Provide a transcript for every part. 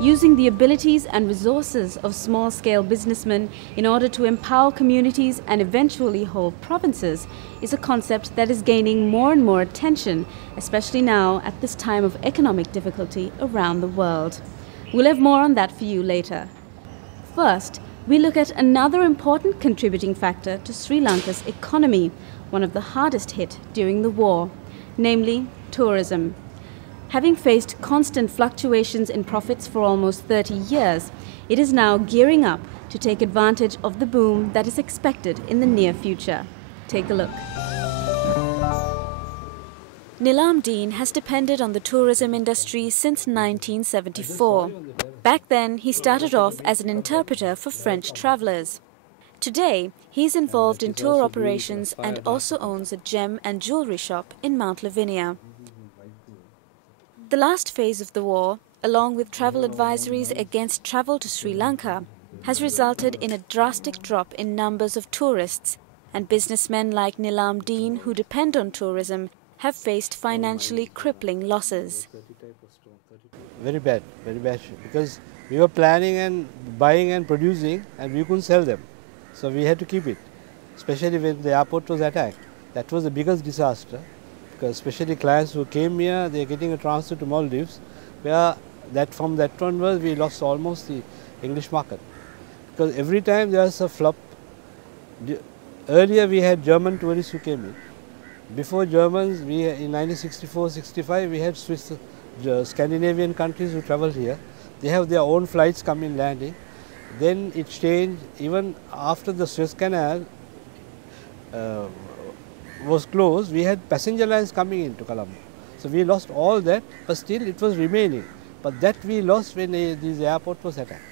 Using the abilities and resources of small-scale businessmen in order to empower communities and eventually whole provinces is a concept that is gaining more and more attention, especially now at this time of economic difficulty around the world. We'll have more on that for you later. First, we look at another important contributing factor to Sri Lanka's economy, one of the hardest hit during the war, namely tourism. Having faced constant fluctuations in profits for almost 30 years, it is now gearing up to take advantage of the boom that is expected in the near future. Take a look. Nilam Deen has depended on the tourism industry since 1974. Back then, he started off as an interpreter for French travelers. Today, he's involved in tour operations and also owns a gem and jewelry shop in Mount Lavinia. The last phase of the war, along with travel advisories against travel to Sri Lanka, has resulted in a drastic drop in numbers of tourists, and businessmen like Nilam Deen, who depend on tourism, have faced financially crippling losses. Very bad, because we were planning and buying and producing and we couldn't sell them. So we had to keep it, especially when the airport was attacked. That was the biggest disaster. Because especially clients who came here, they are getting a transfer to Maldives, where from that onwards we lost almost the English market. Because every time there was a flop. Earlier we had German tourists who came in. Before Germans, in 1964-65 we had Swiss, Scandinavian countries who travelled here. They have their own flights coming landing. Then it changed. Even after the Suez Canal was closed, we had passenger lines coming into Colombo. So we lost all that, but still it was remaining. But that we lost when this airport was attacked.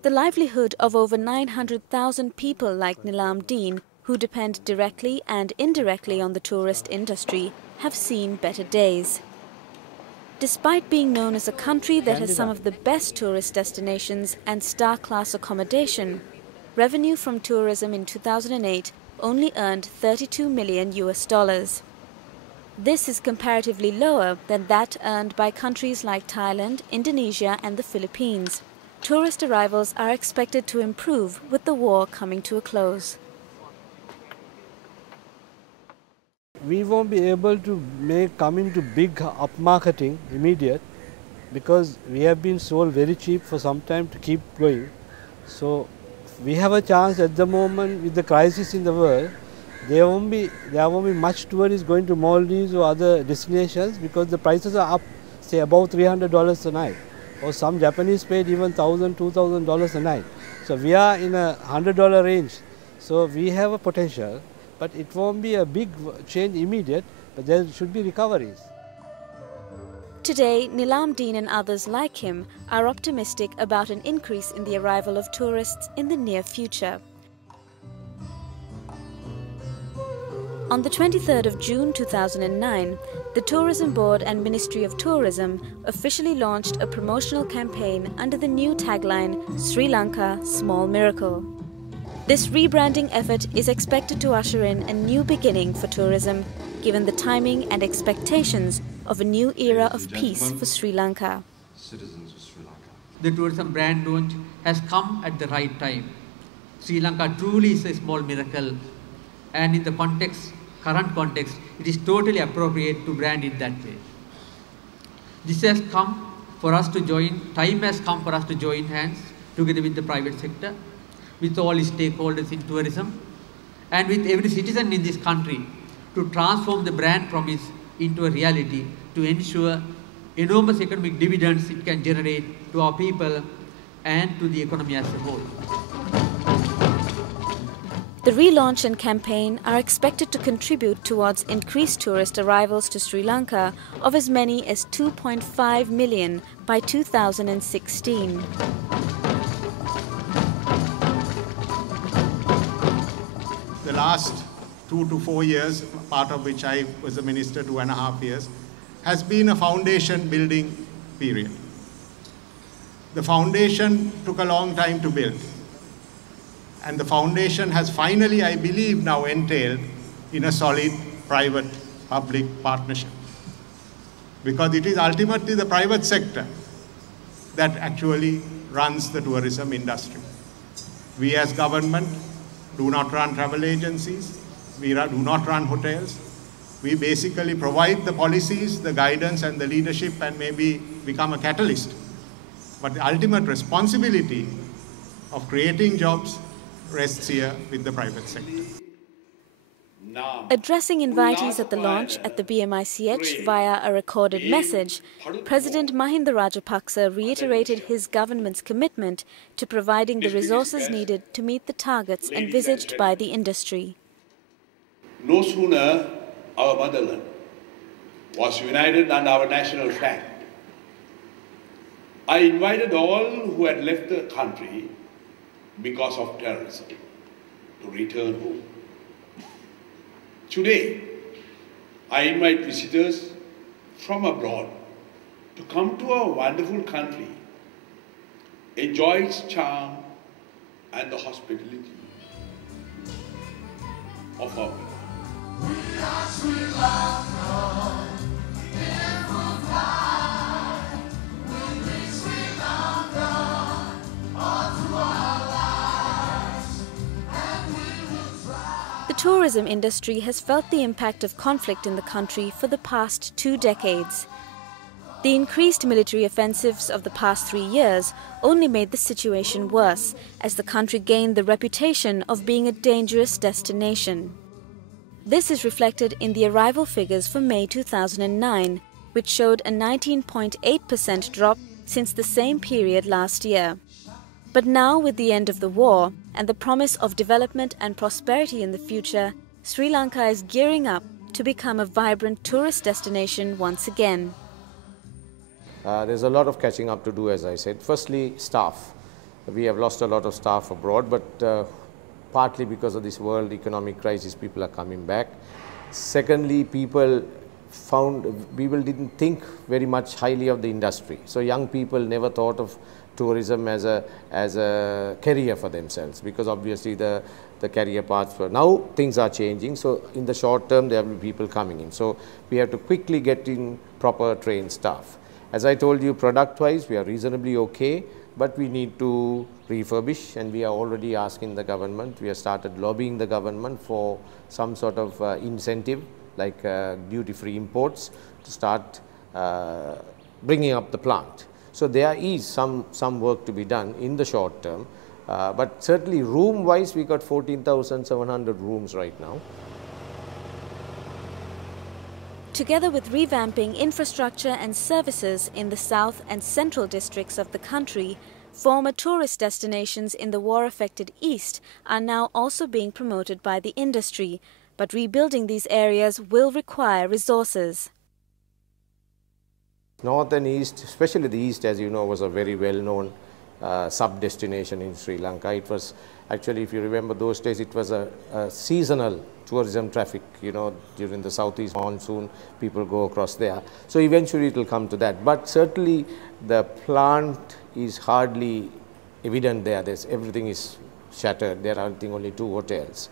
The livelihood of over 900,000 people like Nilam Deen, who depend directly and indirectly on the tourist industry, have seen better days. Despite being known as a country that has some of the best tourist destinations and star-class accommodation, revenue from tourism in 2008 only earned $32 million. This is comparatively lower than that earned by countries like Thailand, Indonesia and the Philippines. Tourist arrivals are expected to improve with the war coming to a close. We won't be able to come into big upmarketing immediate, because we have been sold very cheap for some time to keep going. So we have a chance at the moment with the crisis in the world. There won't be much tourists going to Maldives or other destinations, because the prices are up, say above $300 a night. Or some Japanese paid even $1,000, $2,000 a night. So we are in a $100 range. So we have a potential, but it won't be a big change immediate, but there should be recoveries. Today, Nilam Deen and others like him are optimistic about an increase in the arrival of tourists in the near future. On the 23rd of June 2009, the Tourism Board and Ministry of Tourism officially launched a promotional campaign under the new tagline, Sri Lanka, Small Miracle. This rebranding effort is expected to usher in a new beginning for tourism, given the timing and expectations of a new era of peace for Sri Lanka. Citizens of Sri Lanka. The tourism brand launch has come at the right time. Sri Lanka truly is a small miracle, and in the current context, it is totally appropriate to brand it that way. This has come for us to time has come for us to join hands together with the private sector, with all stakeholders in tourism, and with every citizen in this country to transform the brand promise into a reality, to ensure enormous economic dividends it can generate to our people and to the economy as a whole. The relaunch and campaign are expected to contribute towards increased tourist arrivals to Sri Lanka of as many as 2.5 million by 2016. The last 2 to 4 years, part of which I was a minister 2.5 years, has been a foundation building period. The foundation took a long time to build. And the foundation has finally, I believe, now entailed in a solid private-public partnership. because it is ultimately the private sector that actually runs the tourism industry. We as government do not run travel agencies, we do not run hotels. We basically provide the policies, the guidance and the leadership and maybe become a catalyst. But the ultimate responsibility of creating jobs rests here with the private sector. Addressing invitees at the launch at the BMICH via a recorded message, President Mahinda Rajapaksa reiterated his government's commitment to providing the resources needed to meet the targets envisaged by the industry. No sooner our motherland was united under our national flag, I invited all who had left the country because of terrorism to return home. Today, I invite visitors from abroad to come to our wonderful country, enjoy its charm and the hospitality of our people. We are Sri Lanka, beautiful fly. We bring Sri Lanka all through our lives, and we will try. The tourism industry has felt the impact of conflict in the country for the past 2 decades. The increased military offensives of the past 3 years only made the situation worse, as the country gained the reputation of being a dangerous destination. This is reflected in the arrival figures for May 2009, which showed a 19.8% drop since the same period last year. But now, with the end of the war and the promise of development and prosperity in the future, Sri Lanka is gearing up to become a vibrant tourist destination once again. There's a lot of catching up to do, as I said. Firstly, staff. We have lost a lot of staff abroad, but partly because of this world economic crisis, people are coming back. Secondly, people didn't think very much highly of the industry. So young people never thought of tourism as a career for themselves, because obviously the career paths were. Now things are changing, so in the short term there will be people coming in. So we have to quickly get in proper trained staff. As I told you, product-wise, we are reasonably okay, but we need to refurbish, and we are already asking the government. We have started lobbying the government for some sort of incentive, like duty-free imports, to start bringing up the plant. So there is some work to be done in the short term, but certainly room-wise, we got 14,700 rooms right now. Together with revamping infrastructure and services in the south and central districts of the country, former tourist destinations in the war-affected east are now also being promoted by the industry, but rebuilding these areas will require resources. North and east, especially the east, as you know, was a very well-known sub-destination in Sri Lanka. It was actually, if you remember those days, it was a seasonal tourism traffic, you know, during the southeast monsoon, people go across there. So eventually it will come to that. But certainly the plant is hardly evident there. Everything is shattered. There are, I think, only 2 hotels.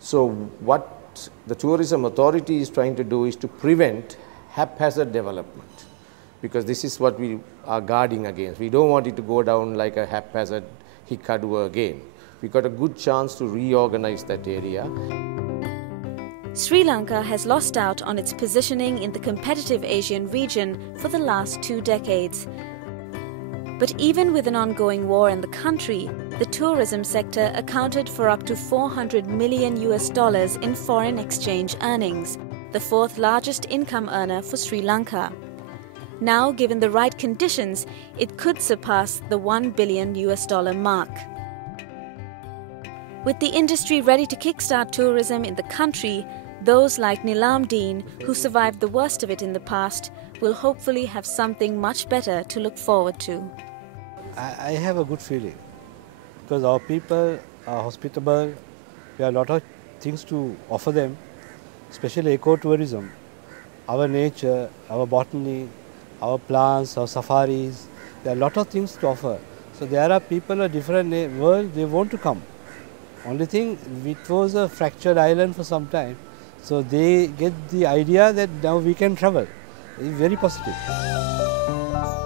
So what the tourism authority is trying to do is to prevent haphazard development, because this is what we are guarding against. We don't want it to go down like a haphazard Hikkaduwa again. We got a good chance to reorganize that area. Sri Lanka has lost out on its positioning in the competitive Asian region for the last 2 decades. But even with an ongoing war in the country, the tourism sector accounted for up to $400 million in foreign exchange earnings, the 4th largest income earner for Sri Lanka. Now, given the right conditions, it could surpass the $1 billion mark. With the industry ready to kickstart tourism in the country, those like Nilam Deen, who survived the worst of it in the past, will hopefully have something much better to look forward to. I have a good feeling, because our people are hospitable. We have a lot of things to offer them, especially ecotourism, our nature, our botany, our plants, our safaris. There are a lot of things to offer. So there are people of different world, they want to come. Only thing, it was a fractured island for some time. So they get the idea that now we can travel. is very positive.